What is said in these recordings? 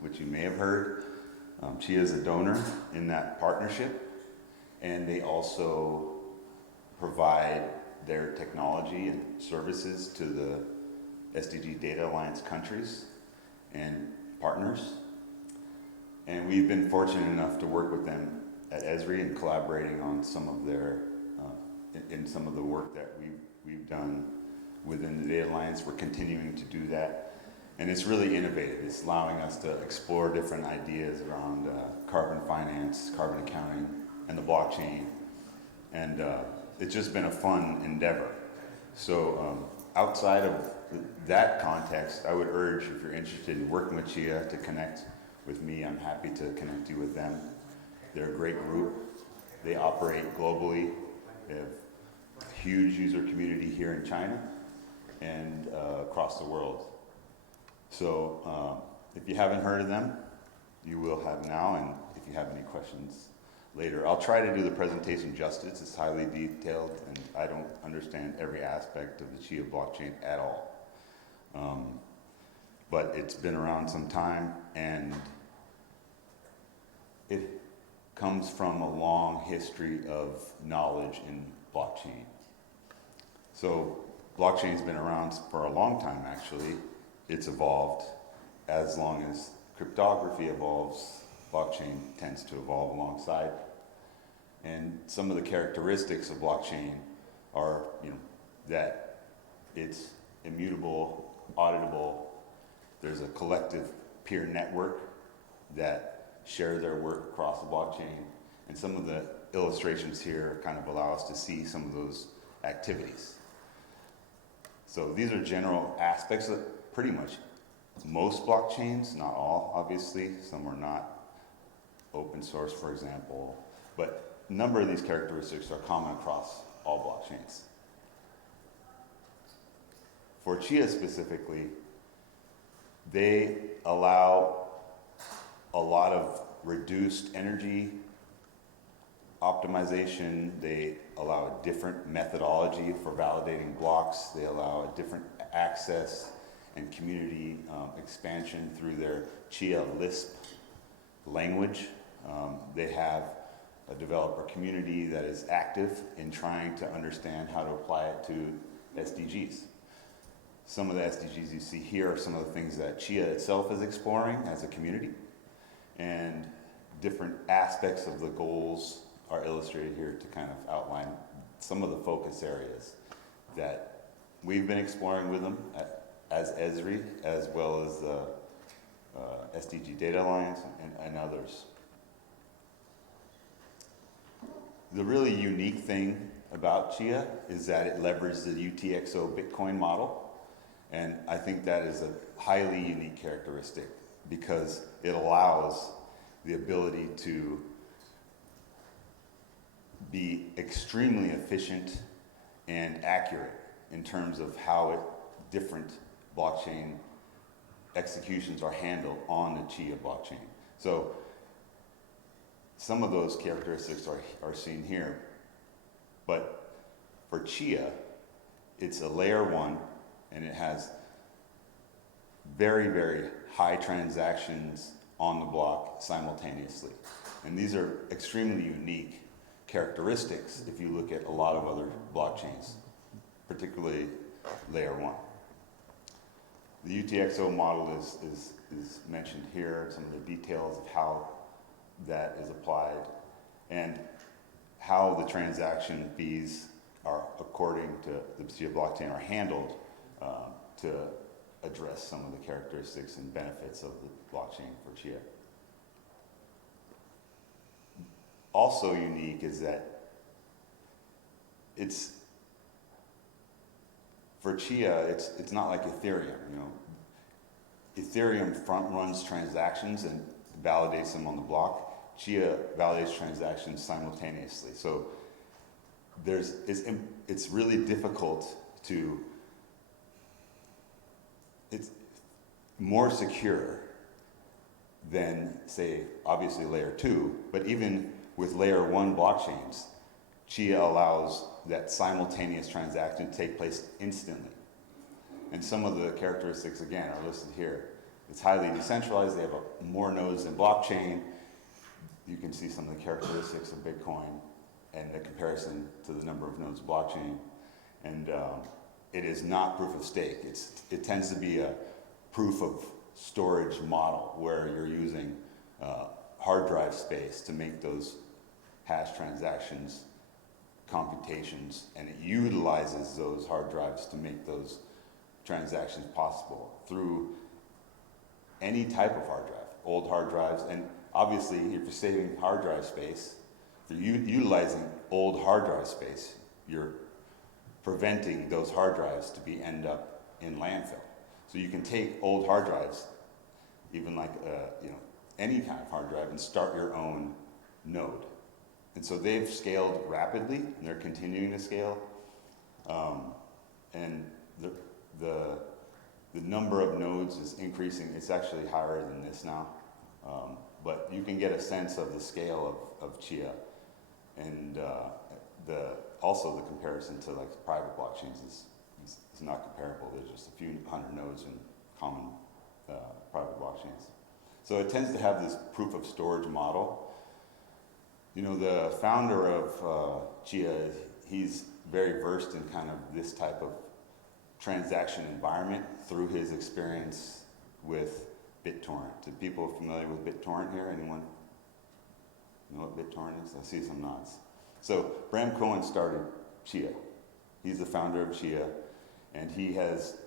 which you may have heard. Chia is a donor in that partnership, and they also provide their technology and services to the SDG Data Alliance countries and partners. And we've been fortunate enough to work with them at Esri and collaborating on some of their, in some of the work that we've done within the Data Alliance. We're continuing to do that. And it's really innovative. It's allowing us to explore different ideas around carbon finance, carbon accounting, and the blockchain. And it's just been a fun endeavor. So outside of that context, I would urge, if you're interested in working with Chia, to connect with me. I'm happy to connect you with them. They're a great group. They operate globally. They have a huge user community here in China and across the world. So if you haven't heard of them, you will have now, and if you have any questions later. I'll try to do the presentation justice. It's highly detailed, and I don't understand every aspect of the Chia blockchain at all. But it's been around some time, and it comes from a long history of knowledge in blockchain. So blockchain's been around for a long time, actually. It's evolved. As long as cryptography evolves, blockchain tends to evolve alongside. And some of the characteristics of blockchain are, that it's immutable, auditable. There's a collective peer network that share their work across the blockchain. And some of the illustrations here kind of allow us to see some of those activities. So these are general aspects of pretty much most blockchains, not all, obviously. Some are not open source, for example. But a number of these characteristics are common across all blockchains. For Chia specifically, they allow a lot of reduced energy optimization. They allow a different methodology for validating blocks. They allow a different access and community expansion through their Chia Lisp language. They have a developer community that is active in trying to understand how to apply it to SDGs. Some of the SDGs you see here are some of the things that Chia itself is exploring as a community, and different aspects of the goals are illustrated here to kind of outline some of the focus areas that we've been exploring with them as Esri, as well as the SDG Data Alliance and others. The really unique thing about Chia is that it leverages the UTXO Bitcoin model. And I think that is a highly unique characteristic because it allows the ability to be extremely efficient and accurate in terms of how different blockchain executions are handled on the Chia blockchain. So some of those characteristics are seen here, but for Chia, it's a layer 1, and it has very, very high transactions on the block simultaneously. And these are extremely unique characteristics if you look at a lot of other blockchains, particularly layer 1. The UTXO model is mentioned here, some of the details of how that is applied, and how the transaction fees are, according to the Chia blockchain, are handled to address some of the characteristics and benefits of the blockchain for Chia. Also unique is that for Chia, it's not like Ethereum. Ethereum front runs transactions and validates them on the block. Chia validates transactions simultaneously. So it's really difficult to. It's more secure than, say, obviously layer 2, but even with layer 1 blockchains, Chia allows that simultaneous transaction to take place instantly. And some of the characteristics, again, are listed here. It's highly decentralized. They have more nodes than blockchain. You can see some of the characteristics of Bitcoin and the comparison to the number of nodes of blockchain. And it is not proof of stake. It tends to be a proof of storage model where you're using hard drive space to make those hash transactions, computations, and it utilizes those hard drives to make those transactions possible through any type of hard drive, old hard drives, and obviously if you're saving hard drive space, if you're utilizing old hard drive space, you're preventing those hard drives to end up in landfill. So you can take old hard drives, even like any kind of hard drive, and start your own node. And so they've scaled rapidly, and they're continuing to scale. And the number of nodes is increasing. It's actually higher than this now. But you can get a sense of the scale of Chia. And also the comparison to like private blockchains is not comparable. There's just a few hundred nodes in common private blockchains. So it tends to have this proof of storage model. You know, the founder of Chia, he's very versed in kind of this type of transaction environment through his experience with BitTorrent. Are people familiar with BitTorrent here? Anyone know what BitTorrent is? I see some nods. So Bram Cohen started Chia. He's the founder of Chia, and he has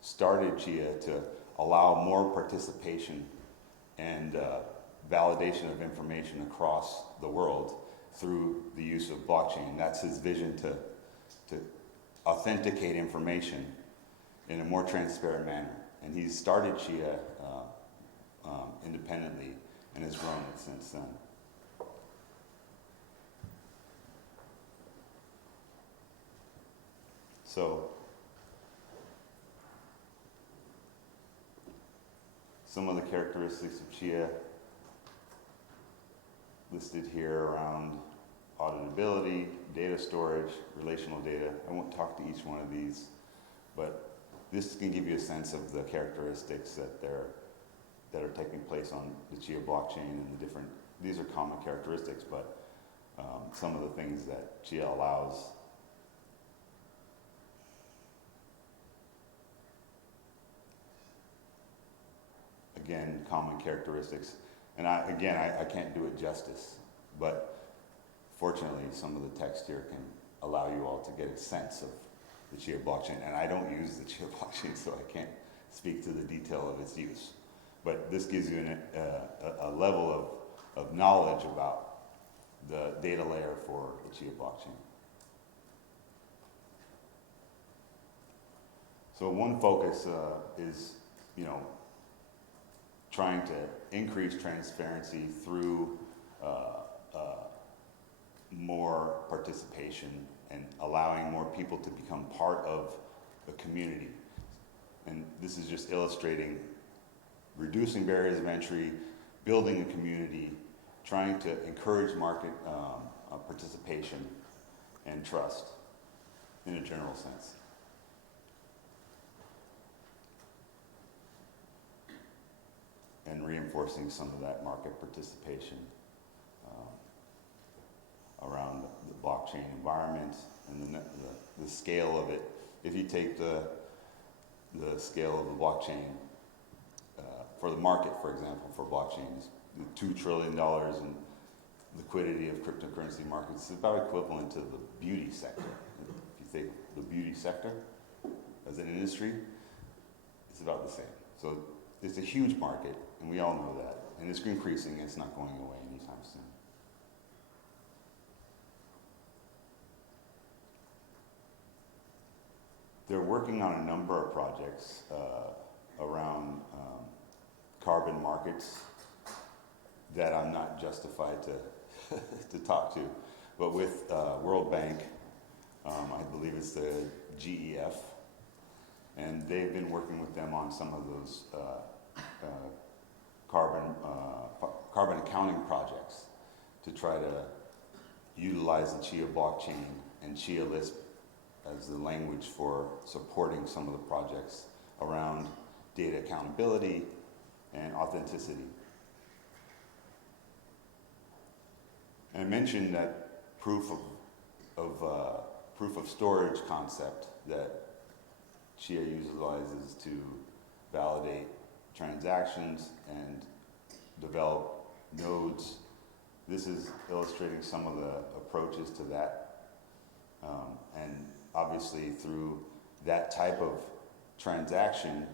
started Chia to allow more participation and validation of information across the world through the use of blockchain. That's his vision to authenticate information in a more transparent manner. And he's started Chia independently and has grown it since then. So, some of the characteristics of Chia listed here around auditability, data storage, relational data. I won't talk to each one of these, but this can give you a sense of the characteristics that are taking place on the Chia blockchain and the different, these are common characteristics, but some of the things that Chia allows. Again, common characteristics. And I can't do it justice, but fortunately some of the text here can allow you all to get a sense of the Chia blockchain. And I don't use the Chia blockchain, so I can't speak to the detail of its use. But this gives you a level of knowledge about the data layer for the Chia blockchain. So one focus is, trying to increase transparency through more participation and allowing more people to become part of the community. And this is just illustrating reducing barriers of entry, building a community, trying to encourage market participation and trust in a general sense. And reinforcing some of that market participation around the blockchain environment and the scale of it. If you take the scale of the blockchain for the market, for example, for blockchains, the $2 trillion in liquidity of cryptocurrency markets is about equivalent to the beauty sector. If you think the beauty sector as an industry, it's about the same. So it's a huge market, and we all know that. And it's increasing, it's not going away anytime soon. They're working on a number of projects around carbon markets that I'm not justified to talk to. But with World Bank, I believe it's the GEF, and they've been working with them on some of those carbon accounting projects to try to utilize the Chia blockchain and Chia Lisp as the language for supporting some of the projects around data accountability and authenticity. And I mentioned that proof of storage concept that Chia utilizes to validate transactions and develop nodes. This is illustrating some of the approaches to that. And obviously through that type of transaction,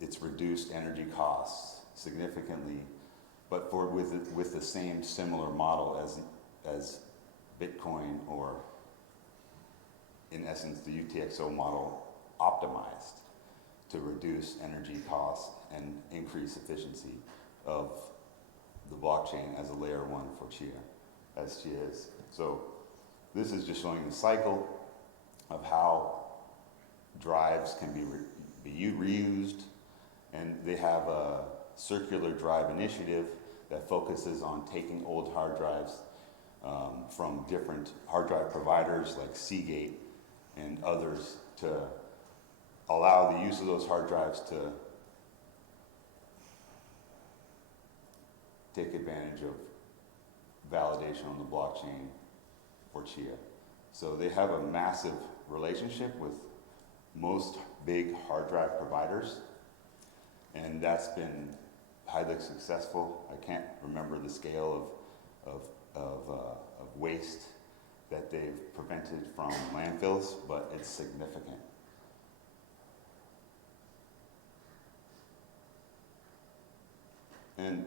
it's reduced energy costs significantly, but with the same similar model as Bitcoin, or in essence the UTXO model optimized to reduce energy costs and increase efficiency of the blockchain as a layer 1 for Chia, as Chia is. So this is just showing the cycle of how drives can be reused, and they have a circular drive initiative that focuses on taking old hard drives from different hard drive providers like Seagate and others to allow the use of those hard drives to take advantage of validation on the blockchain for Chia. So they have a massive relationship with most big hard drive providers, and that's been highly successful. I can't remember the scale of waste that they've prevented from landfills, but it's significant. And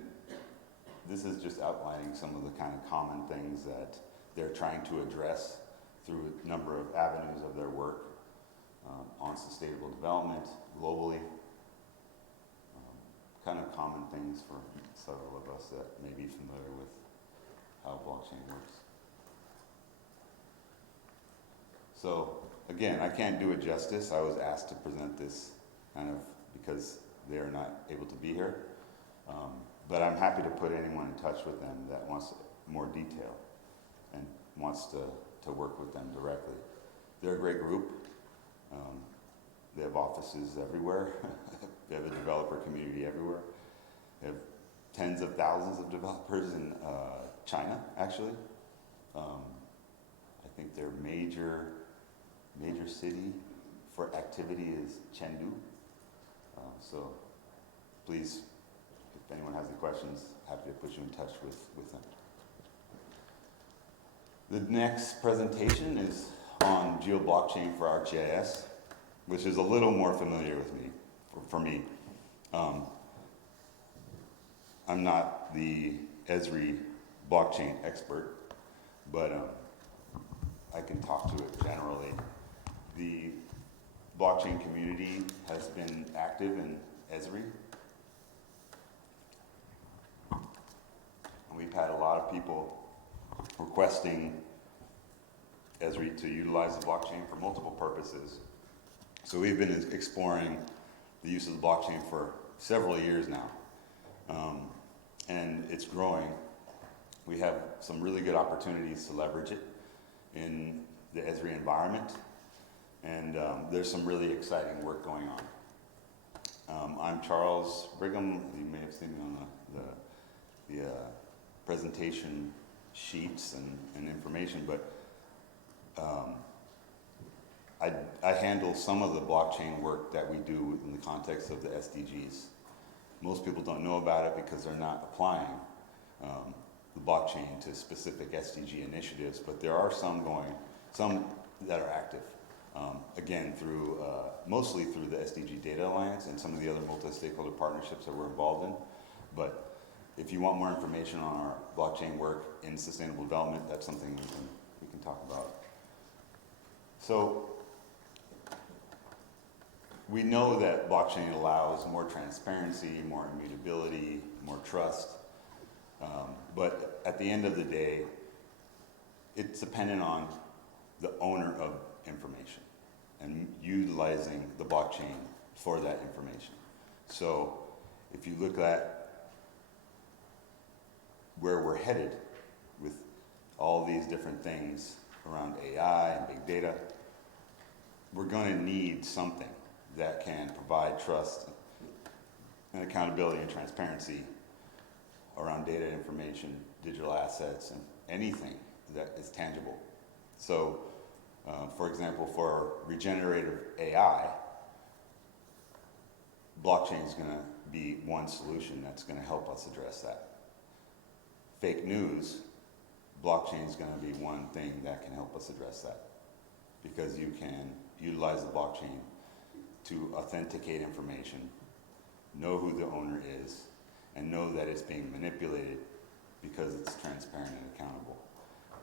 this is just outlining some of the kind of common things that they're trying to address through a number of avenues of their work on sustainable development globally. Kind of common things for several of us that may be familiar with how blockchain works. So again, I can't do it justice. I was asked to present this kind of because they are not able to be here. But I'm happy to put anyone in touch with them that wants more detail and wants to work with them directly. They're a great group. They have offices everywhere. They have a developer community everywhere. They have tens of thousands of developers in China, actually. I think their major city for activity is Chengdu. So please, if anyone has any questions, happy to put you in touch with them. The next presentation is on GeoBlockchain for ArcGIS, which is a little more familiar with me, for me. I'm not the Esri blockchain expert, but I can talk to it generally. The blockchain community has been active in Esri. And we've had a lot of people requesting Esri to utilize the blockchain for multiple purposes. So we've been exploring the use of the blockchain for several years now. And it's growing. We have some really good opportunities to leverage it in the Esri environment. And there's some really exciting work going on. I'm Charles Brigham. You may have seen me on the presentation sheets and information, but I handle some of the blockchain work that we do in the context of the SDGs. Most people don't know about it because they're not applying the blockchain to specific SDG initiatives, but there are some that are active. Again, mostly through the SDG Data Alliance and some of the other multi-stakeholder partnerships that we're involved in. But if you want more information on our blockchain work in sustainable development, that's something we can talk about. So we know that blockchain allows more transparency, more immutability, more trust. But at the end of the day, it's dependent on the owner of information and utilizing the blockchain for that information. So if you look at where we're headed with all these different things around AI and big data, we're going to need something that can provide trust and accountability and transparency around data, information, digital assets, and anything that is tangible. So, for example, for regenerative AI, blockchain is going to be one solution that's going to help us address that. Fake news, blockchain is going to be one thing that can help us address that, because you can utilize the blockchain to authenticate information, know who the owner is, and know that it's being manipulated because it's transparent and accountable,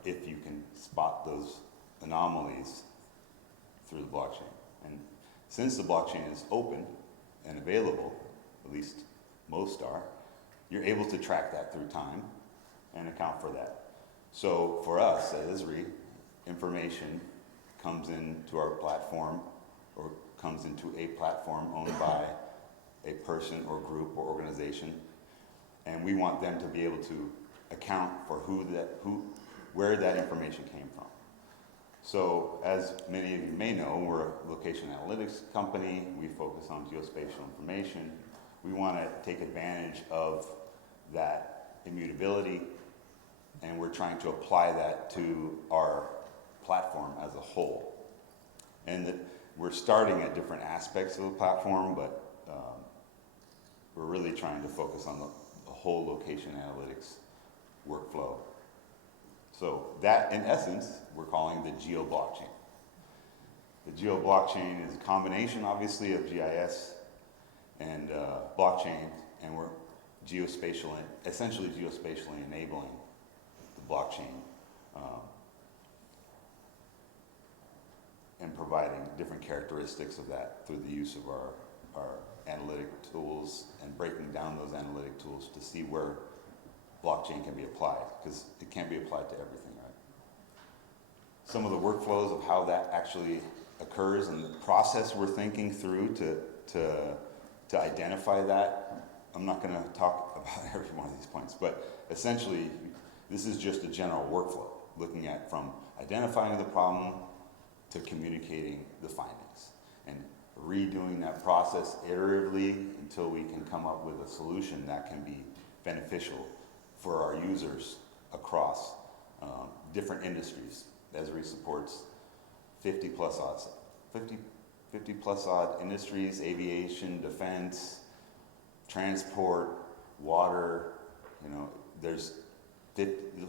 if you can spot those anomalies through the blockchain. And since the blockchain is open and available, at least most are, you're able to track that through time and account for that. So for us at Esri, information comes into our platform, or comes into a platform owned by a person or group or organization, and we want them to be able to account for where that information came from. So as many of you may know, we're a location analytics company. We focus on geospatial information. We want to take advantage of that immutability, and we're trying to apply that to our platform as a whole. And that we're starting at different aspects of the platform, but we're really trying to focus on the whole location analytics workflow. So that, in essence, we're calling the geo-blockchain. The geo-blockchain is a combination, obviously, of GIS and blockchain, and we're essentially geospatially enabling the blockchain and providing different characteristics of that through the use of our analytic tools, and breaking down those analytic tools to see where blockchain can be applied, because it can't be applied to everything, right? Some of the workflows of how that actually occurs and the process we're thinking through to identify that, I'm not going to talk about every one of these points, but essentially this is just a general workflow, looking at from identifying the problem to communicating the findings, and redoing that process iteratively until we can come up with a solution that can be beneficial for our users across different industries. Esri supports 50 plus odd industries: aviation, defense, transport, water. There's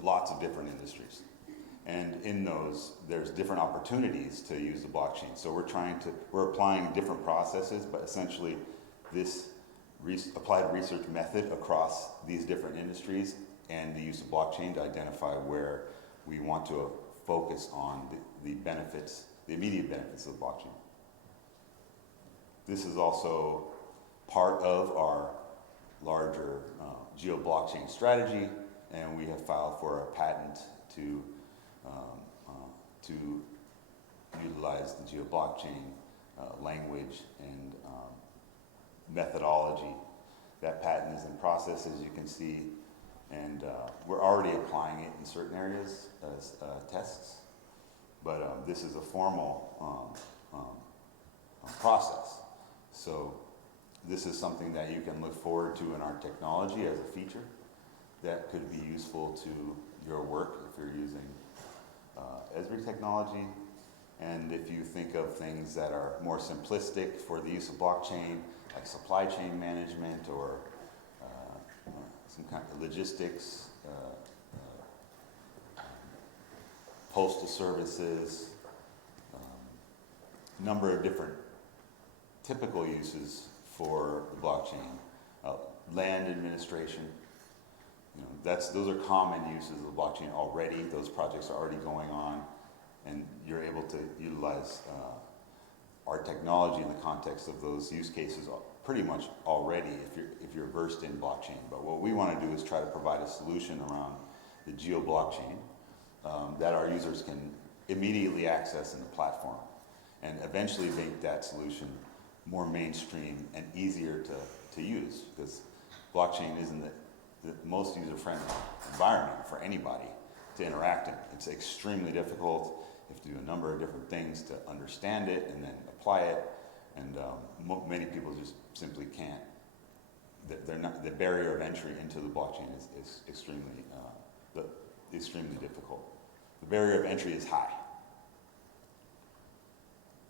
lots of different industries. And in those, there's different opportunities to use the blockchain. So we're applying different processes, but essentially this applied research method across these different industries, and the use of blockchain to identify where we want to focus on the benefits, the immediate benefits of the blockchain. This is also part of our larger geo-blockchain strategy, and we have filed for a patent to utilize the geo-blockchain language and methodology. That patent is in process, as you can see, and we're already applying it in certain areas as tests, but this is a formal process. So this is something that you can look forward to in our technology as a feature that could be useful to your work if you're using Esri technology. And if you think of things that are more simplistic for the use of blockchain, like supply chain management or some kind of logistics, postal services, number of different typical uses for the blockchain, land administration. Those are common uses of the blockchain already. Those projects are already going on, and you're able to utilize our technology in the context of those use cases pretty much already if you're versed in blockchain. But what we want to do is try to provide a solution around the geo-blockchain that our users can immediately access in the platform, and eventually make that solution more mainstream and easier to use, because blockchain isn't the most user-friendly environment for anybody to interact in. It's extremely difficult. You have to do a number of different things to understand it and then apply it, and many people just simply can't they're not, the barrier of entry into the blockchain is extremely, extremely difficult. The barrier of entry is high.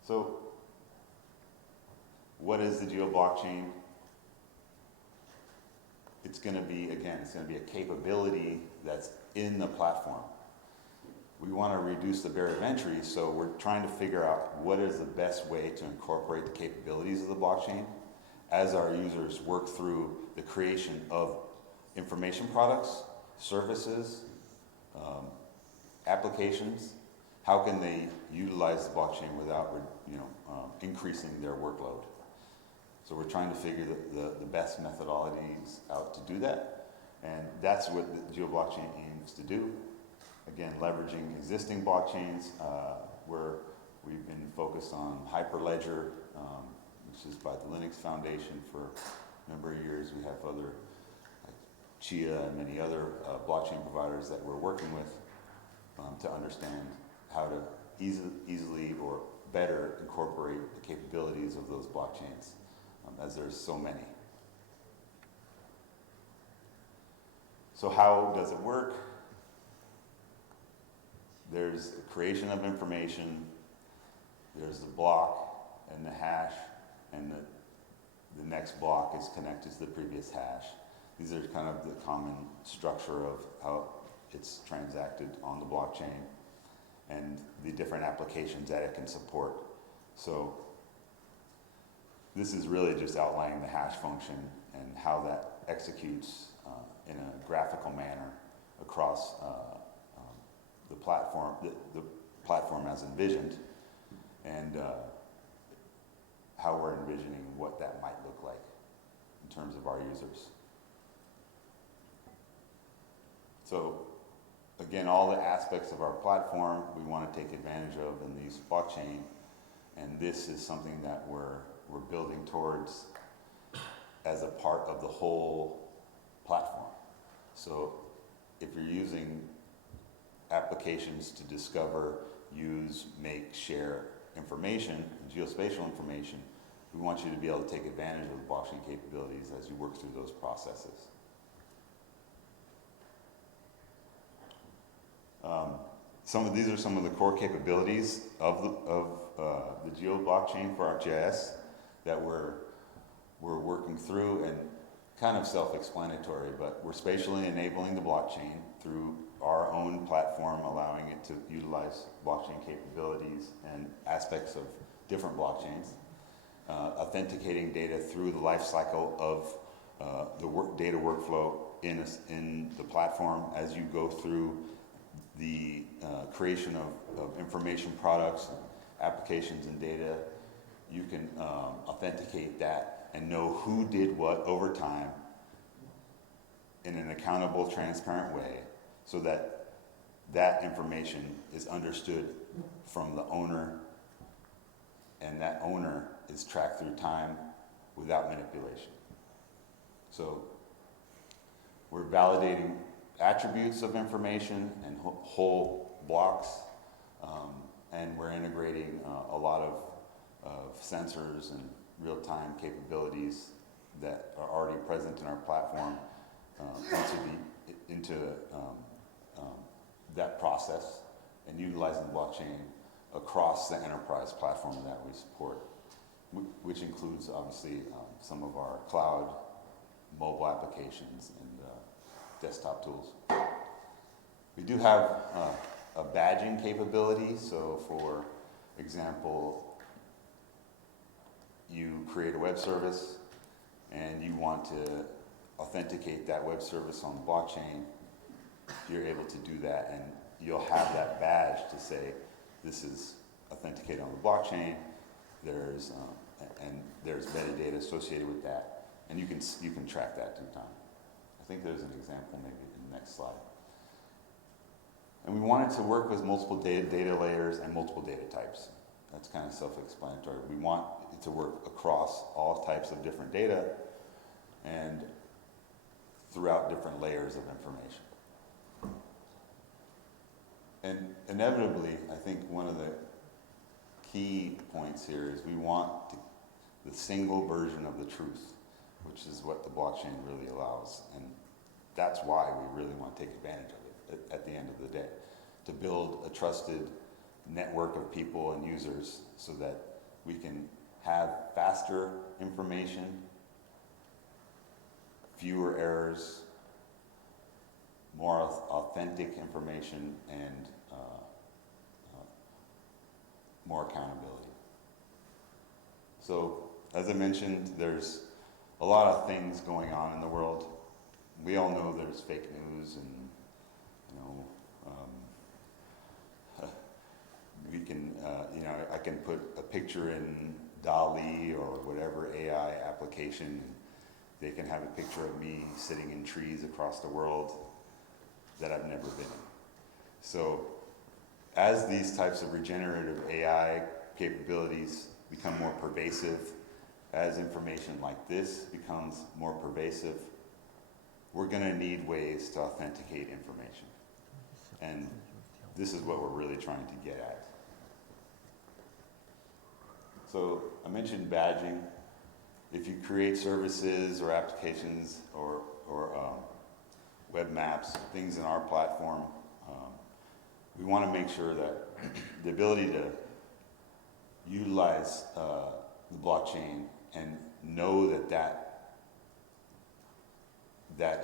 So, what is the geo-blockchain? It's going to be, again, it's going to be a capability that's in the platform. We want to reduce the barrier of entry, so we're trying to figure out what is the best way to incorporate the capabilities of the blockchain as our users work through the creation of information products, services, applications. How can they utilize the blockchain without, increasing their workload? So we're trying to figure the best methodologies out to do that, and that's what the geo-blockchain aims to do. Again, leveraging existing blockchains, where we've been focused on Hyperledger, which is by the Linux Foundation for a number of years. We have other, like Chia and many other blockchain providers that we're working with to understand how to easily or better incorporate the capabilities of those blockchains, as there's so many. So how does it work? There's the creation of information, there's the block and the hash, and the next block is connected to the previous hash. These are kind of the common structure of how it's transacted on the blockchain and the different applications that it can support. So this is really just outlining the hash function and how that executes in a graphical manner across the platform as envisioned, and how we're envisioning what that might look like in terms of our users. So again, all the aspects of our platform we want to take advantage of in these blockchain, and this is something that we're building towards as a part of the whole platform. So if you're using applications to discover, use, make, share information, geospatial information, we want you to be able to take advantage of the blockchain capabilities as you work through those processes. These are some of the core capabilities of the geo blockchain for ArcGIS that we're working through, and kind of self-explanatory, but we're spatially enabling the blockchain through our own platform, allowing it to utilize blockchain capabilities and aspects of different blockchains, authenticating data through the life cycle of the data workflow in the platform as you go through the creation of information products, applications, and data. You can authenticate that and know who did what over time in an accountable, transparent way, so that that information is understood from the owner, and that owner is tracked through time without manipulation. So we're validating attributes of information and whole blocks, and we're integrating a lot of sensors and real-time capabilities that are already present in our platform into that process, and utilizing blockchain across the enterprise platform that we support, which includes obviously some of our cloud, mobile applications, and desktop tools. We do have a badging capability, so for example, you create a web service and you want to authenticate that web service on the blockchain, you're able to do that, and you'll have that badge to say this is authenticated on the blockchain. There's metadata associated with that, and you can track that through time. I think there's an example maybe in the next slide. And we want it to work with multiple data layers and multiple data types. That's kind of self-explanatory. We want it to work across all types of different data and throughout different layers of information. And inevitably, I think one of the key points here is we want the single version of the truth, which is what the blockchain really allows. And that's why we really want to take advantage of it at the end of the day, to build a trusted network of people and users so that we can have faster information, fewer errors, more authentic information, and more accountability. So, as I mentioned, there's a lot of things going on in the world. We all know there's fake news, and we can, I can put a picture in DALL-E or whatever AI application, and they can have a picture of me sitting in trees across the world that I've never been in. So as these types of regenerative AI capabilities become more pervasive, as information like this becomes more pervasive, we're going to need ways to authenticate information. And this is what we're really trying to get at. So I mentioned badging. If you create services or applications or web maps, things in our platform, we want to make sure that the ability to utilize the blockchain and know that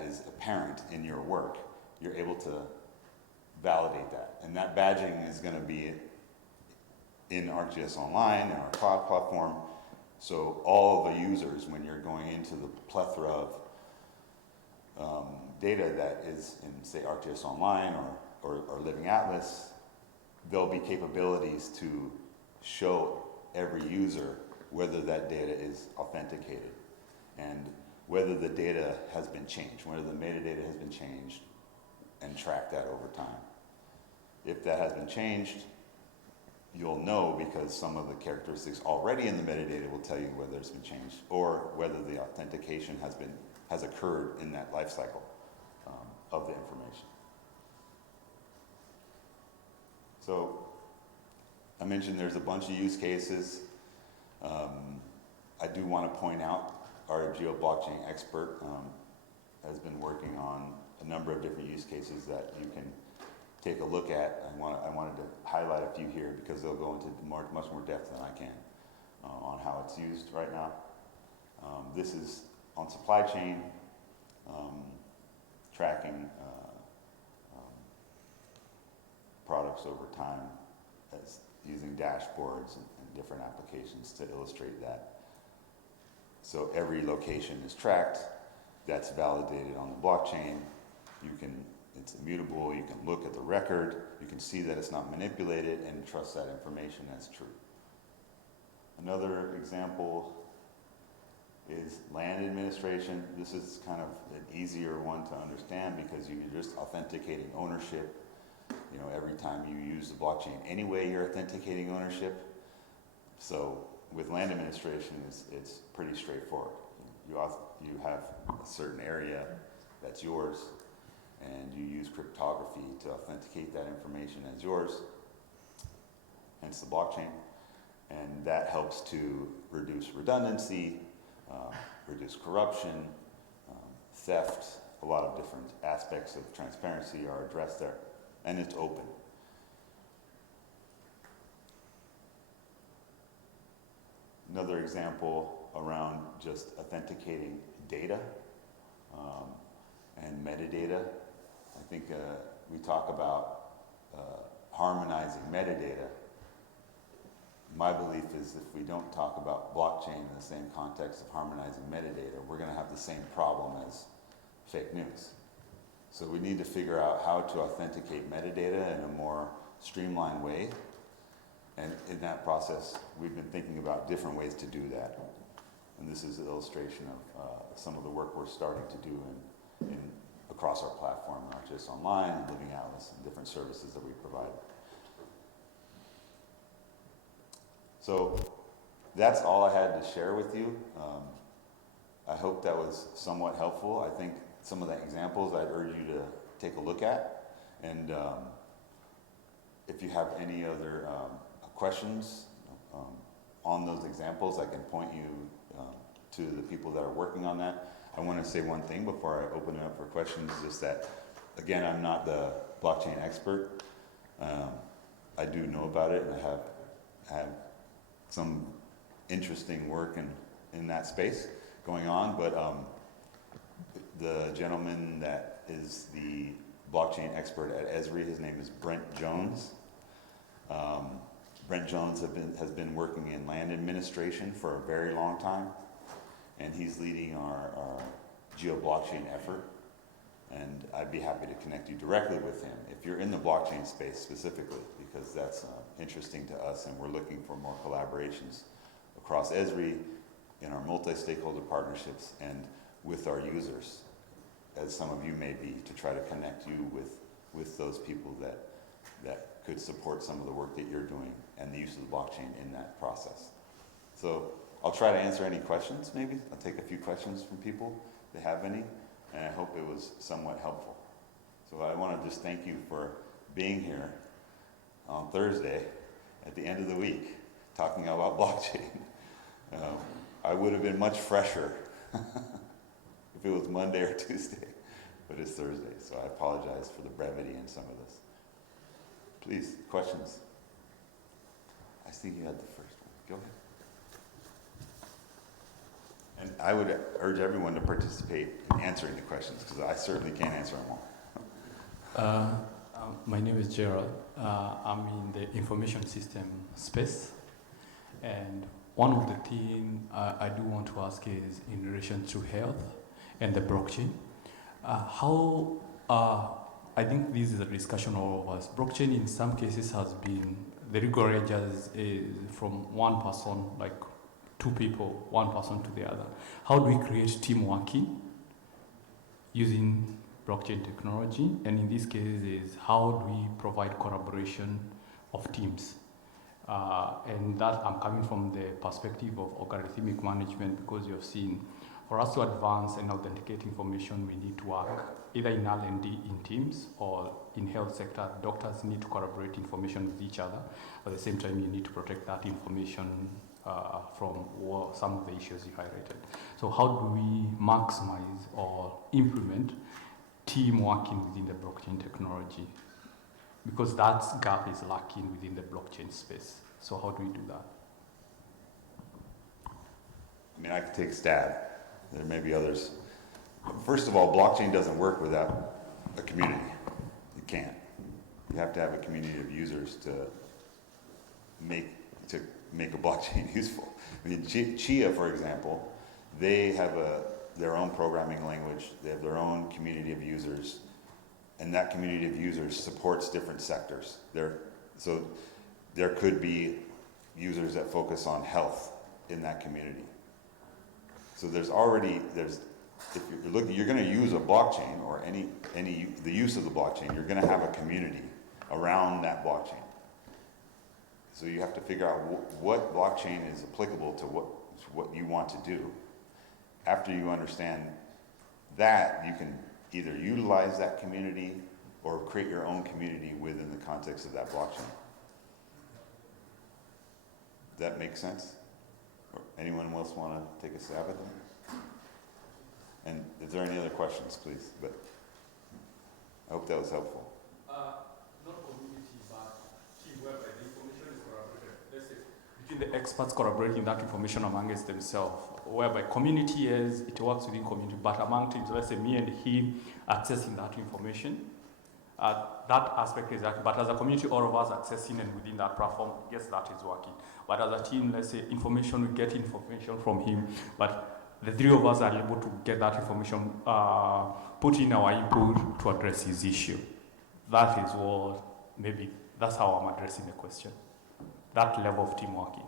is apparent in your work, you're able to validate that. And that badging is going to be in ArcGIS Online and our cloud platform. So all of the users, when you're going into the plethora of data that is in, say, ArcGIS Online or Living Atlas, there'll be capabilities to show every user whether that data is authenticated and whether the data has been changed, whether the metadata has been changed, and track that over time. If that has been changed, you'll know because some of the characteristics already in the metadata will tell you whether it's been changed or whether the authentication has occurred in that life cycle of the information. So I mentioned there's a bunch of use cases. I do want to point out our GeoBlockchain expert has been working on a number of different use cases that you can take a look at. I wanted to highlight a few here because they'll go into much more depth than I can on how it's used right now. This is on supply chain, tracking products over time as using dashboards and different applications to illustrate that. So every location is tracked, that's validated on the blockchain. It's immutable, you can look at the record, you can see that it's not manipulated and trust that information as true. Another example is land administration. This is kind of an easier one to understand because you're just authenticating ownership. Every time you use the blockchain anyway, you're authenticating ownership. So with land administration, it's pretty straightforward. You have a certain area that's yours, and you use cryptography to authenticate that information as yours, hence the blockchain. And that helps to reduce redundancy, reduce corruption, theft. A lot of different aspects of transparency are addressed there, and it's open. Another example around just authenticating data and metadata. I think we talk about harmonizing metadata. My belief is if we don't talk about blockchain in the same context of harmonizing metadata, we're going to have the same problem as fake news. So we need to figure out how to authenticate metadata in a more streamlined way. And in that process, we've been thinking about different ways to do that. And this is an illustration of some of the work we're starting to do across our platform, not just online, and Living Atlas, and different services that we provide. So that's all I had to share with you. I hope that was somewhat helpful. I think some of the examples I'd urge you to take a look at. And if you have any other questions on those examples, I can point you to the people that are working on that. I want to say one thing before I open it up for questions, is that, again, I'm not the blockchain expert. I do know about it, and I have some interesting work in that space going on, but the gentleman that is the blockchain expert at Esri, his name is Brent Jones. Brent Jones has been working in land administration for a very long time, and he's leading our geo-blockchain effort, and I'd be happy to connect you directly with him if you're in the blockchain space specifically, because that's interesting to us, and we're looking for more collaborations across Esri, in our multi-stakeholder partnerships, and with our users, as some of you may be, to try to connect you with those people that could support some of the work that you're doing and the use of the blockchain in that process. So I'll try to answer any questions, maybe. I'll take a few questions from people if they have any, and I hope it was somewhat helpful. So I want to just thank you for being here on Thursday at the end of the week talking about blockchain. I would have been much fresher if it was Monday or Tuesday, but it's Thursday, so I apologize for the brevity in some of this. Please, questions? I think you had the first one. Go ahead. And I would urge everyone to participate in answering the questions, because I certainly can't answer them all. My name is Gerald. I'm in the information system space, and one of the things I do want to ask is in relation to health and the blockchain. I think this is a discussion all of us. Blockchain in some cases has been, the rigor ranges is from one person, like two people, one person to the other. How do we create team working using blockchain technology? And in this case is how do we provide collaboration of teams? And that I'm coming from the perspective of algorithmic management, because you've seen, for us to advance and authenticate information, we need to work either in R&D in teams, or in health sector, doctors need to collaborate information with each other. At the same time, you need to protect that information from some of the issues you highlighted. So how do we maximize or implement team working within the blockchain technology? Because that gap is lacking within the blockchain space. So how do we do that? I mean, I could take a stab. There may be others. First of all, blockchain doesn't work without a community. It can't. You have to have a community of users to make a blockchain useful. I mean, Chia, for example, they have their own programming language. They have their own community of users, and that community of users supports different sectors. So there could be users that focus on health in that community. So if you're looking, you're going to use a blockchain or the use of the blockchain, you're going to have a community around that blockchain. So you have to figure out what blockchain is applicable to what you want to do. After you understand that, you can either utilize that community or create your own community within the context of that blockchain. Does that make sense? Or anyone else want to take a stab at that? And is there any other questions, please? But I hope that was helpful. Not community, but team whereby the information is collaborated. Let's say between the experts collaborating that information amongst themselves, whereby community is, it works within community, but among teams, let's say me and him accessing that information, that aspect is that, but as a community, all of us accessing and within that platform, yes, that is working. But as a team, let's say we get information from him, but the three of us are able to get that information, put in our input to address his issue. That is what, maybe, that's how I'm addressing the question. That level of team working.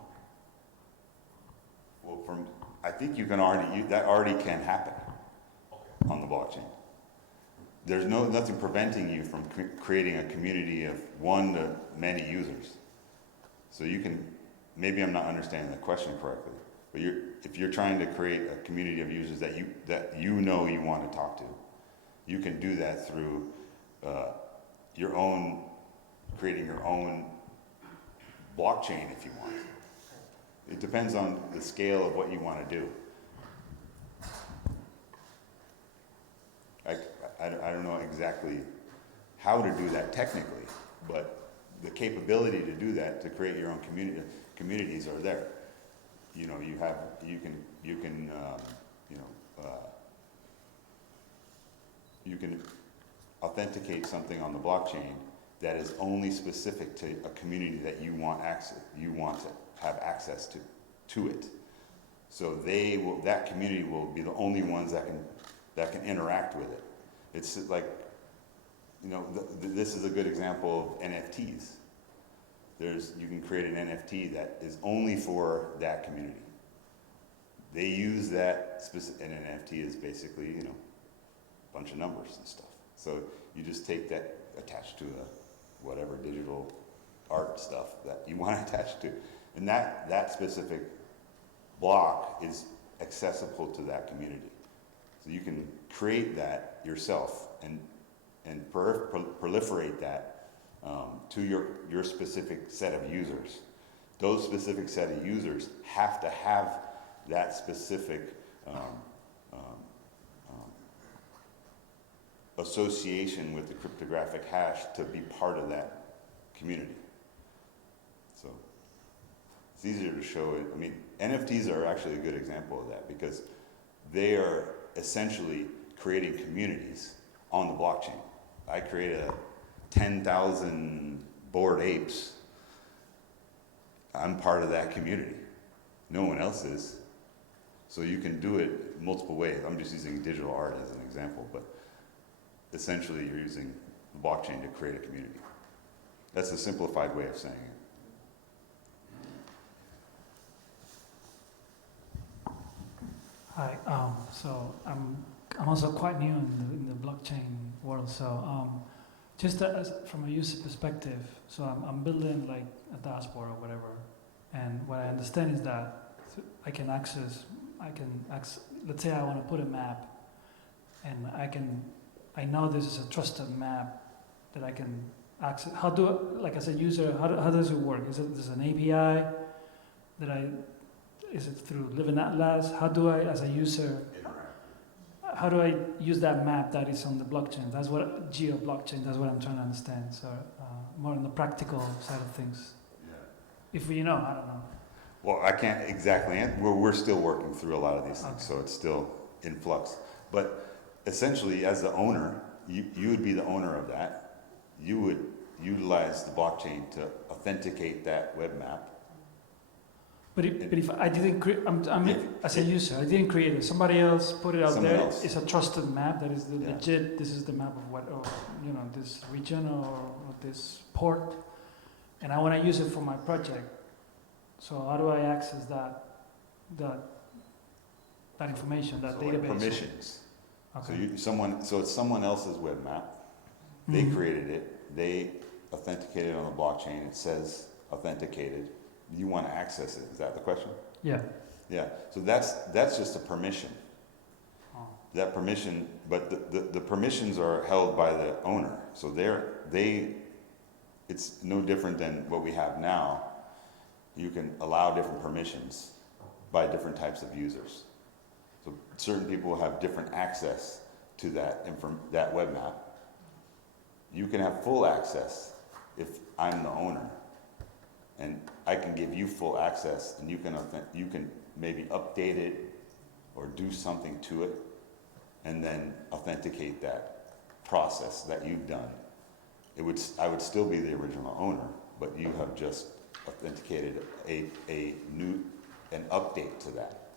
Well, I think that already can happen on the blockchain. There's nothing preventing you from creating a community of one to many users. So you can, maybe I'm not understanding the question correctly, but if you're trying to create a community of users that you know you want to talk to, you can do that through creating your own blockchain if you want. It depends on the scale of what you want to do. I don't know exactly how to do that technically, but the capability to do that, to create your own communities are there. You know, you can authenticate something on the blockchain that is only specific to a community that you want to have access to it. So that community will be the only ones that can interact with it. It's like, you know, this is a good example of NFTs. You can create an NFT that is only for that community. They use that and an NFT is basically, you know, a bunch of numbers and stuff. So you just take that attached to whatever digital art stuff that you want to attach to. And that specific block is accessible to that community. So you can create that yourself and proliferate that to your specific set of users. Those specific set of users have to have that specific association with the cryptographic hash to be part of that community. So it's easier to show it. I mean, NFTs are actually a good example of that because they are essentially creating communities on the blockchain. I create a 10,000 Bored Apes. I'm part of that community. No one else is. So you can do it multiple ways. I'm just using digital art as an example, but essentially you're using the blockchain to create a community. That's a simplified way of saying it. Hi, so I'm also quite new in the blockchain world. So just from a user perspective, so I'm building like a dashboard or whatever, and what I understand is that I can access. Let's say I want to put a map, and I know this is a trusted map that I can access. Like as a user, how does it work? Is it there's an API is it through Living Atlas? How do I, as a user, how do I use that map that is on the blockchain? That's what geo-blockchain, that's what I'm trying to understand. So more on the practical side of things. Yeah. If we know, I don't know. Well, I can't exactly answer. We're still working through a lot of these things, Okay. so it's still in flux. But essentially, as the owner, you would be the owner of that. You would utilize the blockchain to authenticate that web map. But if I didn't create, as a user, I didn't create it. Somebody else put it out Someone there. else. It's a trusted map that is Yeah. legit. This is the map of this region or this port, and I want to use it for my project. So how do I access that information, that So database? like permissions. Okay. So it's someone else's web map. They Mhm. created it. They authenticated it on the blockchain. It says authenticated. You want to access it. Is that the question? Yeah. Yeah. So that's just a permission. Oh. That permission, but the permissions are held by the owner. So it's no different than what we have now. You can allow different permissions by different types of users. So certain people have different access to that web map. You can have full access if I'm the owner, and I can give you full access, and you can maybe update it or do something to it, and then authenticate that process that you've done. I would still be the original owner, but you have just authenticated an update to that.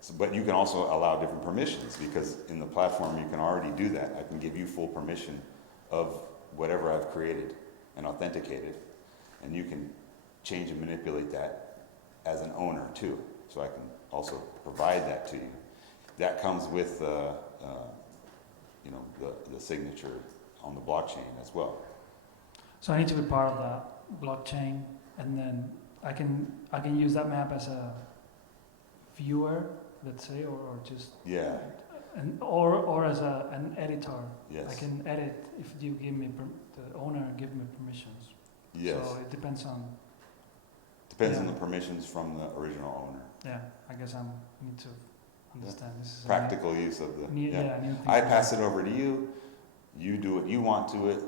So, but you can also allow different permissions, because in the platform you can already do that. I can give you full permission of whatever I've created and authenticated, and you can change and manipulate that as an owner too. So I can also provide that to you. That comes with the signature on the blockchain as well. So I need to be part of that blockchain, and then I can use that map as a viewer, let's say, or just or as an editor. Yes. I can edit if you give me the owner give me permissions. Yes. So it depends on. Depends on the permissions from the original owner. Yeah, I guess I need to understand. This is Practical use of the, a new, yeah. new thing. I pass it over to you, you do what you want to it,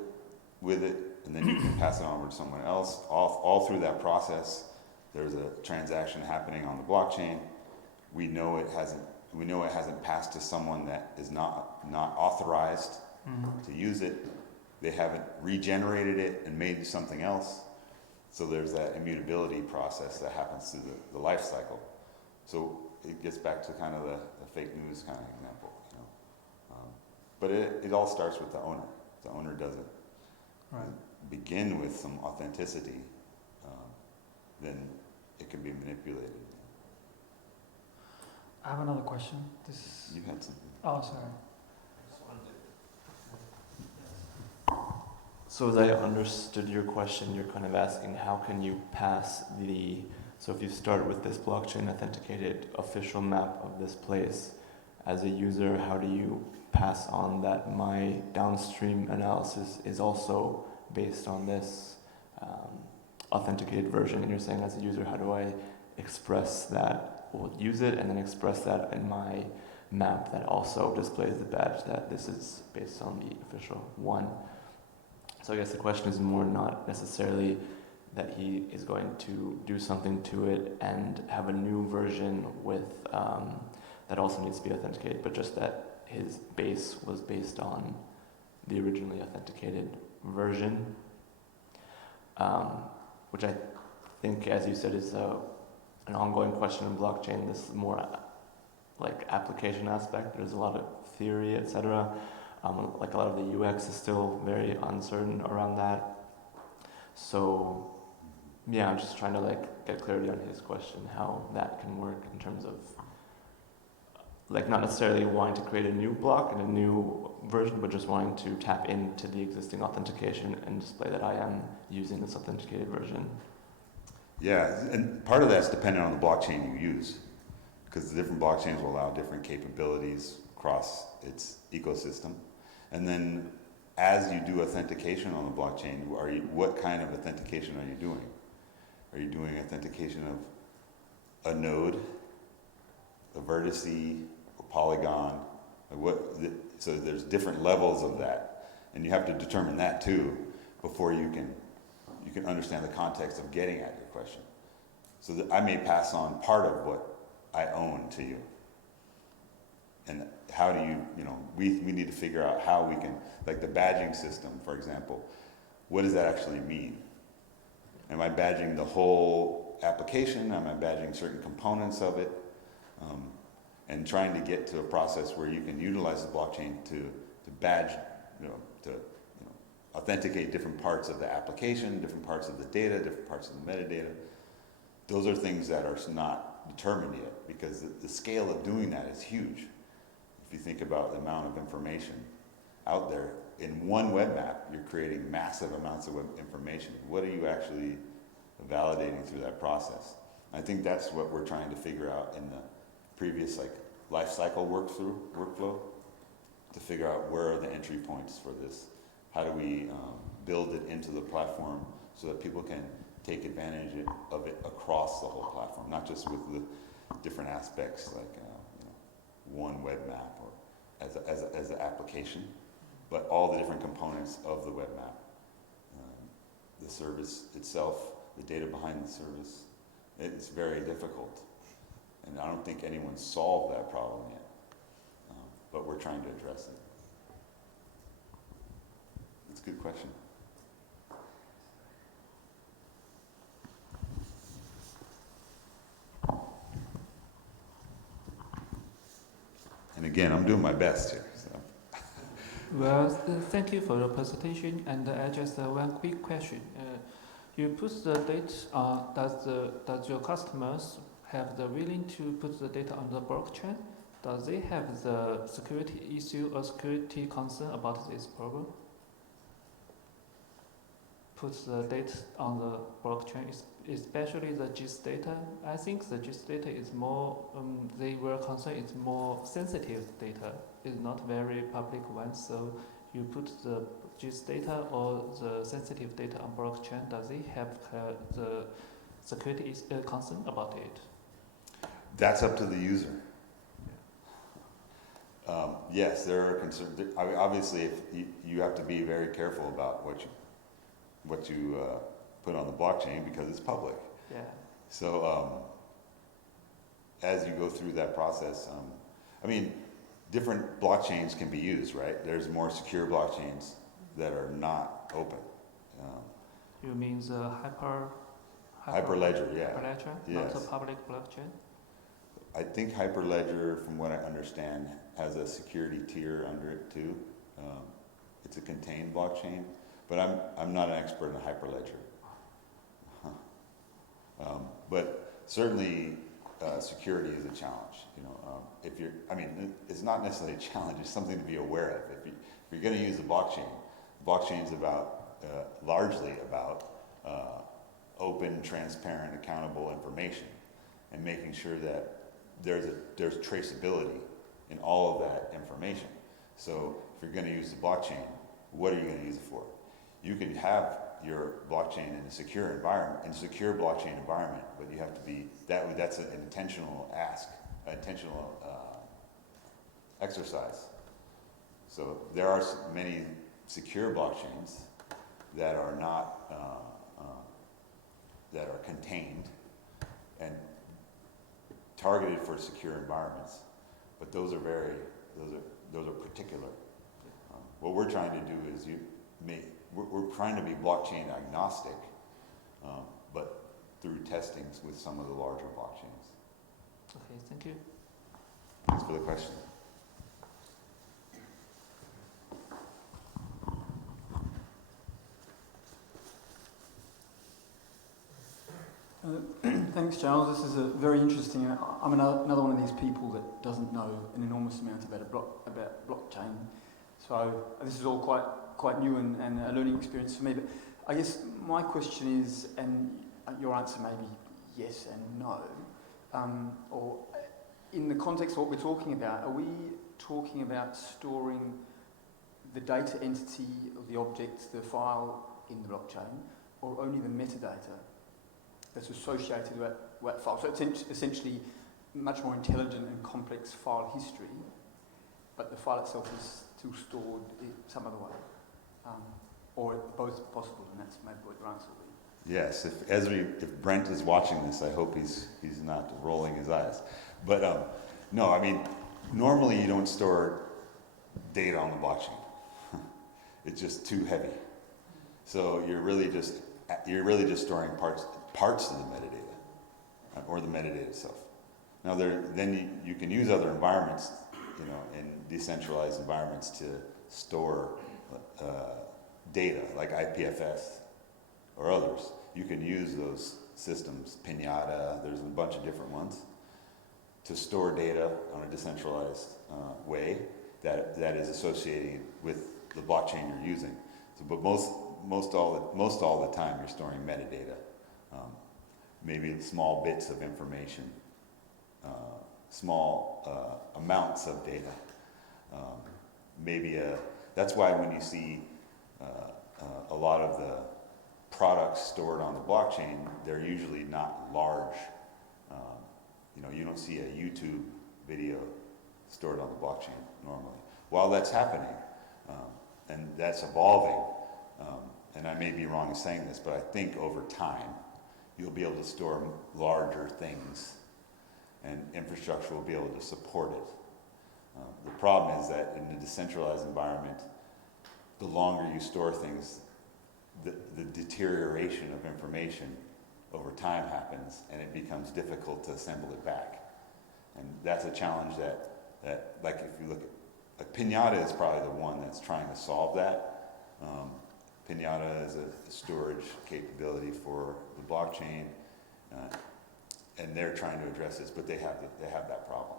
with it, and then you can pass it on to someone else. All through that process, there's a transaction happening on the blockchain. We know it hasn't passed to someone that is not authorized to use it. They haven't regenerated it and made something else. So there's that immutability process that happens through the life cycle. So it gets back to kind of the fake news kind of example, you know. But it all starts with the owner. The owner doesn't begin with some authenticity, then it can be manipulated. I have another question. You had something. Oh, sorry. So as I understood your question, you're kind of asking how can you pass so if you start with this blockchain authenticated official map of this place, as a user, how do you pass on that my downstream analysis is also based on this authenticated version? And you're saying as a user, how do I express that, or use it and then express that in my map that also displays the badge that this is based on the official one? So I guess the question is more not necessarily that he is going to do something to it and have a new version with that also needs to be authenticated, but just that his base was based on the originally authenticated version, which I think, as you said, is an ongoing question in blockchain. This is more like application aspect. There's a lot of theory, etc. Like a lot of the UX is still very uncertain around that. So yeah, I'm just trying to like get clarity on his question, how that can work in terms of like not necessarily wanting to create a new block and a new version, but just wanting to tap into the existing authentication and display that I am using this authenticated version. Yeah, and part of that's dependent on the blockchain you use, because the different blockchains will allow different capabilities across its ecosystem. And then as you do authentication on the blockchain, what kind of authentication are you doing? Are you doing authentication of a node, a vertex, a polygon? So there's different levels of that, and you have to determine that too before you can understand the context of getting at your question. So that I may pass on part of what I own to you. And how do we need to figure out how we can, like the badging system, for example, what does that actually mean? Am I badging the whole application? Am I badging certain components of it? And trying to get to a process where you can utilize the blockchain to badge, to authenticate different parts of the application, different parts of the data, different parts of the metadata. Those are things that are not determined yet, because the scale of doing that is huge. If you think about the amount of information out there, in one web map, you're creating massive amounts of information. What are you actually validating through that process? I think that's what we're trying to figure out in the previous life cycle workflow, to figure out where are the entry points for this. How do we build it into the platform so that people can take advantage of it across the whole platform, not just with the different aspects like one web map or as an application, but all the different components of the web map. The service itself, the data behind the service, it's very difficult. And I don't think anyone's solved that problem yet, but we're trying to address it. That's a good question. And again, I'm doing my best here. So. Well, thank you for the presentation. And I just one quick question. You put the data. Does your customers have the willing to put the data on the blockchain? Does they have the security issue or security concern about this problem? Put the data on the blockchain, especially the GIS data. I think the GIS data is more, they were concerned it's more sensitive data. It's not very public one, so you put the GIS data or the sensitive data on blockchain. Does they have the security concern about it? That's up to the user. Yes, there are concerns. Obviously, if you have to be very careful about what you put on the blockchain because it's public. Yeah. So as you go through that process, I mean, different blockchains can be used, right? There's more secure blockchains that are not open. You mean the Hyperledger, yeah. Hyperledger, Yes. not a public blockchain? I think Hyperledger, from what I understand, has a security tier under it too. It's a contained blockchain, but I'm not an expert in Hyperledger. But certainly, security is a challenge. You know, if you're, I mean, it's not necessarily a challenge. It's something to be aware of. If you're going to use the blockchain is about largely about open, transparent, accountable information, and making sure that there's traceability in all of that information. So if you're going to use the blockchain, what are you going to use it for? You can have your blockchain in a secure environment, in a secure blockchain environment, but you have to be that's an intentional exercise. So there are many secure blockchains that are not that are contained and targeted for secure environments, but those are particular. What we're trying to do is we're trying to be blockchain agnostic, but through testings with some of the larger blockchains. Okay, thank you. Thanks for the question. Thanks, Charles. This is very interesting. I'm another one of these people that doesn't know an enormous amount about blockchain. So this is all quite new and a learning experience for me. But I guess my question is, and your answer may be yes and no, or in the context of what we're talking about, are we talking about storing the data entity of the object, the file in the blockchain, or only the metadata that's associated with that file? So it's essentially much more intelligent and complex file history, but the file itself is still stored some other way. Or both possible, and that's maybe what your answer will be. Yes, if Brent is watching this, I hope he's not rolling his eyes. But no, I mean, normally you don't store data on the blockchain. It's just too heavy. So you're really just storing parts of the metadata, or the metadata itself. Now then you can use other environments, you know, in decentralized environments to store data like IPFS or others. You can use those systems, Pinata, there's a bunch of different ones, to store data on a decentralized way that is associated with the blockchain you're using. So, but most all the time you're storing metadata, maybe small bits of information, small amounts of data. That's why when you see a lot of the products stored on the blockchain, they're usually not large. You know, you don't see a YouTube video stored on the blockchain normally. While that's happening, and that's evolving, and I may be wrong in saying this, but I think over time, you'll be able to store larger things, and infrastructure will be able to support it. The problem is that in a decentralized environment, the longer you store things, the deterioration of information over time happens, and it becomes difficult to assemble it back. And that's a challenge that like if you look at, Pinata is probably the one that's trying to solve that. Pinata is a storage capability for the blockchain, and they're trying to address this, but they have that problem.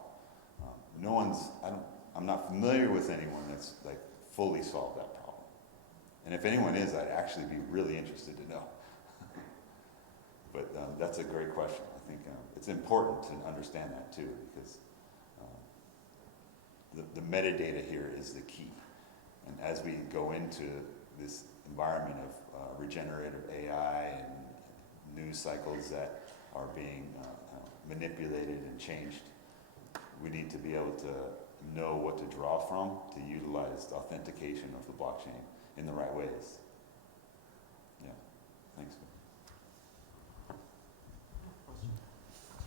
I'm not familiar with anyone that's like fully solved that problem. And if anyone is, I'd actually be really interested to know. But that's a great question. I think it's important to understand that too, because the metadata here is the key. And as we go into this environment of regenerative AI and news cycles that are being manipulated and changed, we need to be able to know what to draw from to utilize the authentication of the blockchain in the right ways. Yeah, thanks.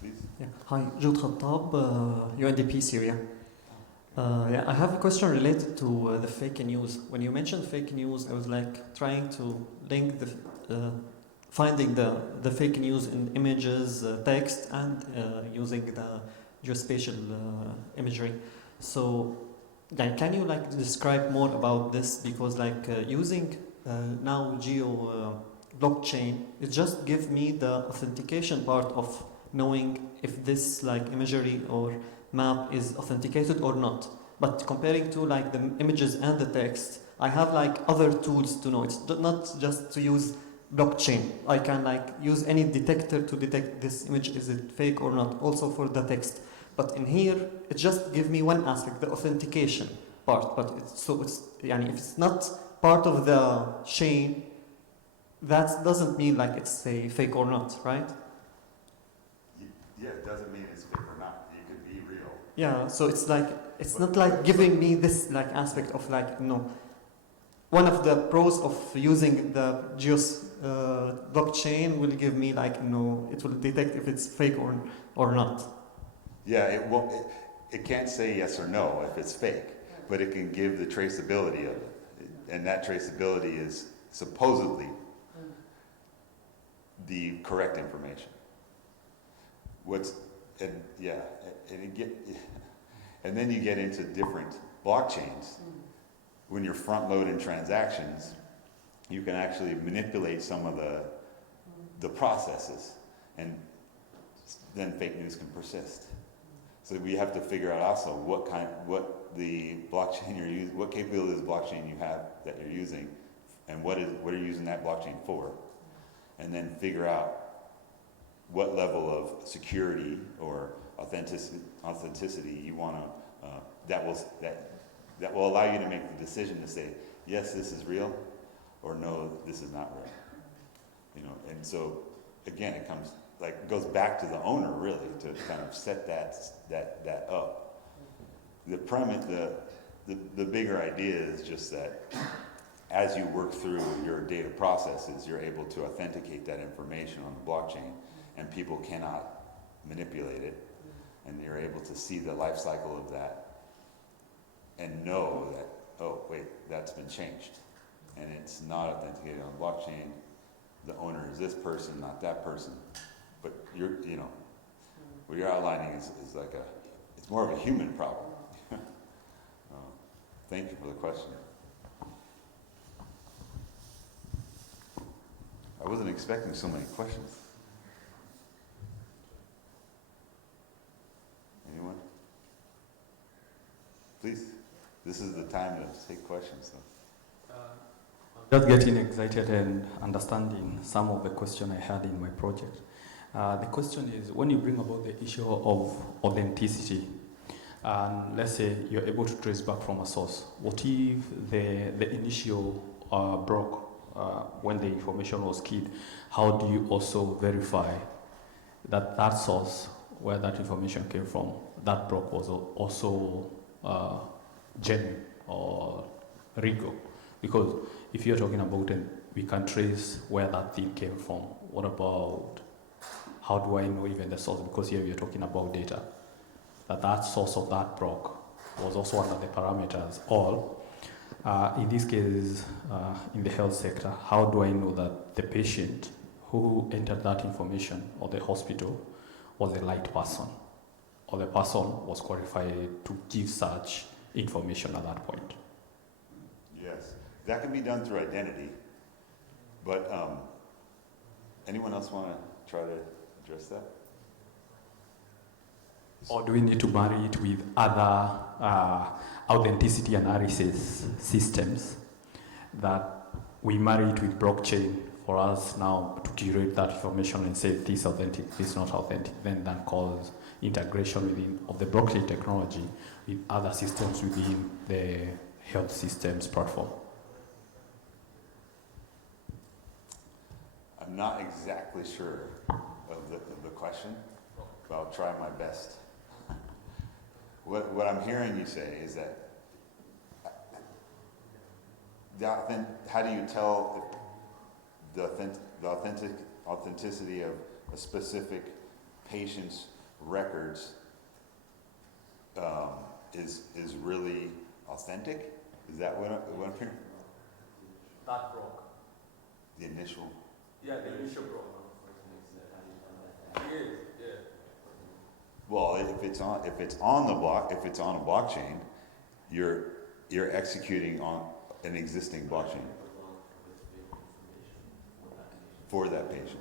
Please. Yeah. Hi, Jude Khattab, UNDP Syria. Yeah, I have a question related to the fake news. When you mentioned fake news, I was like trying to link finding the fake news in images, text, and using the geospatial imagery. So, like, can you like describe more about this? Because like using now blockchain, it just gives me the authentication part of knowing if this like imagery or map is authenticated or not. But comparing to like the images and the text, I have like other tools to know. It's not just to use blockchain. I can like use any detector to detect this image, is it fake or not, also for the text. But in here, it just gives me one aspect, the authentication part. But if it's not part of the chain, that doesn't mean like it's a fake or not, right? Yeah, it doesn't mean it's fake or not. It could be real. Yeah, so it's like, it's not like giving me this like aspect of like, no. One of the pros of using the blockchain will give me like, no, it will detect if it's fake or not. Yeah, it won't. It can't say yes or no if it's fake, but it can give the traceability of it, and that traceability is supposedly the correct information. And then you get into different blockchains. When you're front-loading transactions, you can actually manipulate some of the processes, and then fake news can persist. So we have to figure out also what the blockchain you're using, what capabilities of blockchain you have that you're using, and what are you using that blockchain for, and then figure out what level of security or authenticity you want to that will allow you to make the decision to say yes, this is real, or no, this is not real. And so again, it goes back to the owner really to kind of set that up. The premise, the bigger idea is just that as you work through your data processes, you're able to authenticate that information on the blockchain, and people cannot manipulate it, and you're able to see the life cycle of that and know that, oh wait, that's been changed, and it's not authenticated on the blockchain. The owner is this person, not that person. But what you're outlining is like it's more of a human problem. Thank you for the question. I wasn't expecting so many questions. Anyone? Please, this is the time to take questions. So. Just getting excited and understanding some of the question I had in my project. The question is, when you bring about the issue of authenticity, and let's say you're able to trace back from a source, what if the initial broke when the information was keyed? How do you also verify that source where that information came from, that broke, was also genuine or legal? Because if you're talking about it, we can trace where that thing came from. What about, how do I know even the source? Because here we are talking about data. That source of that block was also under the parameters. Or, in this case, in the health sector, how do I know that the patient who entered that information or the hospital was the right person, or the person was qualified to give such information at that point? Yes, that can be done through identity, but anyone else want to try to address that? Or do we need to marry it with other authenticity analysis systems that we marry it with blockchain for us now to curate that information and say this is authentic, this is not authentic, then cause integration of the blockchain technology with other systems within the health systems platform? I'm not exactly sure of the question, but I'll try my best. What what I'm hearing you say is that how do you tell if the authenticity of a specific patient's records is really authentic? Is that what I'm hearing? That broke. The initial. Yeah, the initial broke. It is, yeah. Well, if it's on a blockchain, you're executing on an existing blockchain for that patient.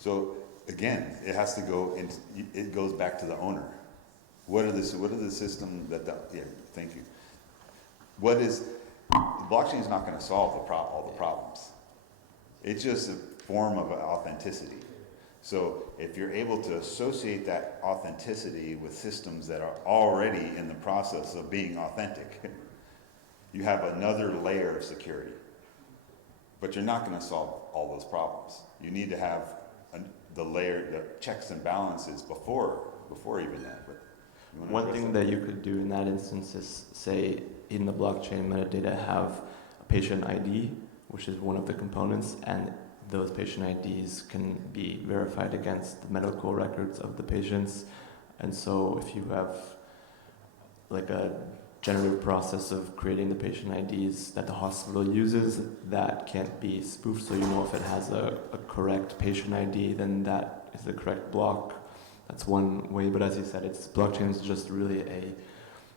So again, it has to go into, it goes back to the owner. What are the system that thank you. Blockchain is not going to solve all the problems. It's just a form of authenticity. So if you're able to associate that authenticity with systems that are already in the process of being authentic, you have another layer of security. But you're not going to solve all those problems. You need to have the checks and balances before even that. But one thing that you could do in that instance is say in the blockchain metadata have a patient ID, which is one of the components, and those patient IDs can be verified against the medical records of the patients. And so if you have like a generative process of creating the patient IDs that the hospital uses, that can't be spoofed, so you know if it has a correct patient ID, then that is the correct block. That's one way, but as you said, blockchain is just really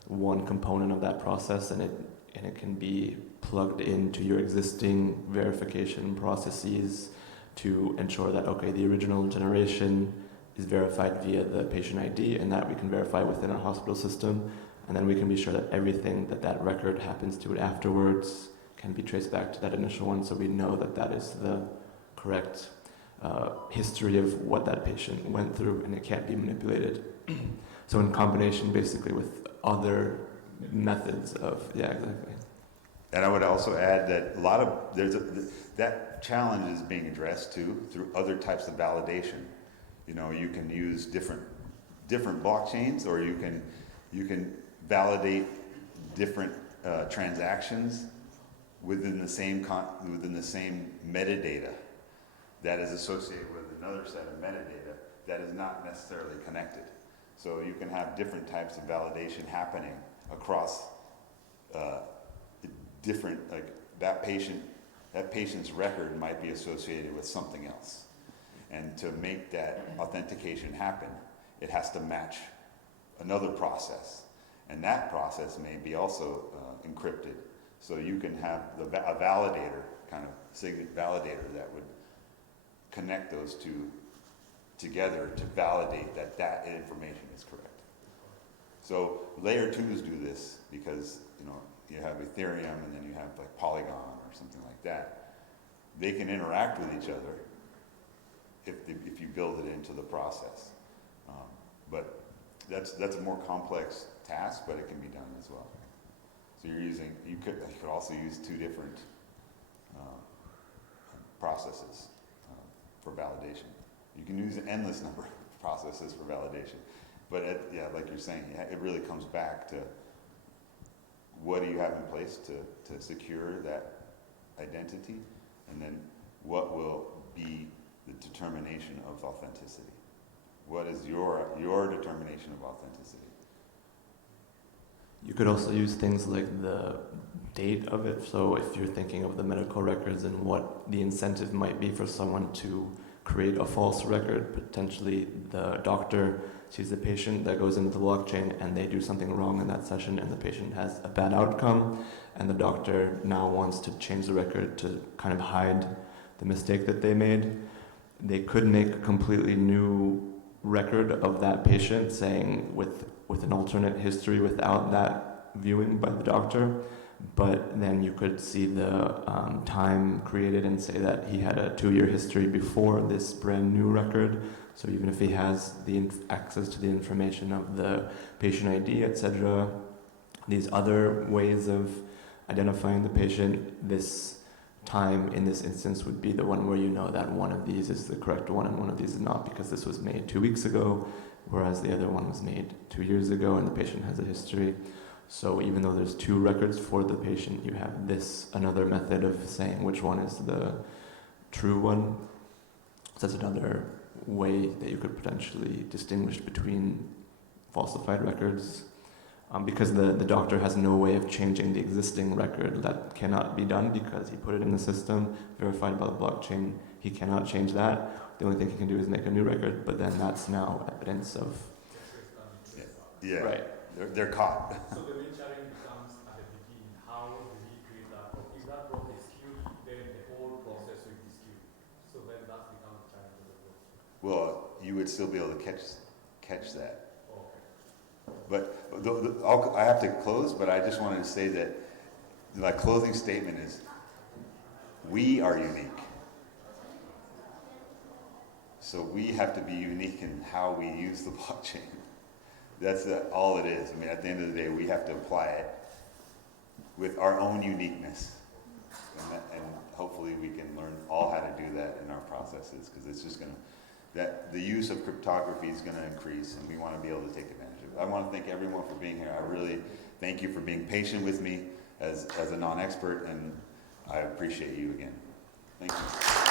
one component of that process, and it can be plugged into your existing verification processes to ensure that, okay, the original generation is verified via the patient ID, and that we can verify within our hospital system. And then we can be sure that everything that record happens to it afterwards can be traced back to that initial one, so we know that that is the correct history of what that patient went through, and it can't be manipulated. So in combination basically with other methods of, yeah, exactly. And I would also add that that challenge is being addressed too through other types of validation. You know, you can use different blockchains, or you can validate different transactions within the same metadata that is associated with another set of metadata that is not necessarily connected. So you can have different types of validation happening across different, like that patient's record might be associated with something else. And to make that authentication happen, it has to match another process. And that process may be also encrypted. So you can have a validator, kind of validator that would connect those two together to validate that information is correct. So layer 2s do this because, you know, you have Ethereum and then you have like Polygon or something like that. They can interact with each other if you build it into the process. But that's a more complex task, but it can be done as well. So you could also use two different processes for validation. You can use an endless number of processes for validation. But like you're saying, it really comes back to what do you have in place to secure that identity, and then what will be the determination of authenticity. What is your determination of authenticity? You could also use things like the date of it. So if you're thinking of the medical records and what the incentive might be for someone to create a false record, potentially the doctor sees the patient that goes into the blockchain and they do something wrong in that session and the patient has a bad outcome, and the doctor now wants to change the record to kind of hide the mistake that they made. They could make a completely new record of that patient, saying with an alternate history without that viewing by the doctor, but then you could see the time created and say that he had a 2-year history before this brand new record, So even if he has the access to the information of the patient ID, etc., these other ways of identifying the patient, this time in this instance would be the one where you know that one of these is the correct one and one of these is not, because this was made 2 weeks ago, whereas the other one was made 2 years ago and the patient has a history. So even though there's 2 records for the patient, you have this, another method of saying which one is the true one. So that's another way that you could potentially distinguish between falsified records. Because the doctor has no way of changing the existing record. That cannot be done because he put it in the system, verified by the blockchain. He cannot change that. The only thing he can do is make a new record, but then that's now evidence of... Yeah, Right. they're caught. So the main challenge becomes at the beginning, how do we create that block? If that block is skewed, then the whole process will be skewed. So then that becomes a challenge of the block. Well, you would still be able to catch that. Okay. But I have to close, but I just wanted to say that my closing statement is, we are unique. So we have to be unique in how we use the blockchain. That's all it is. I mean, at the end of the day, we have to apply it with our own uniqueness. And hopefully we can learn all how to do that in our processes, because it's just going to, that the use of cryptography is going to increase, and we want to be able to take advantage of it. I want to thank everyone for being here. I really thank you for being patient with me as a non-expert, and I appreciate you again. Thank you.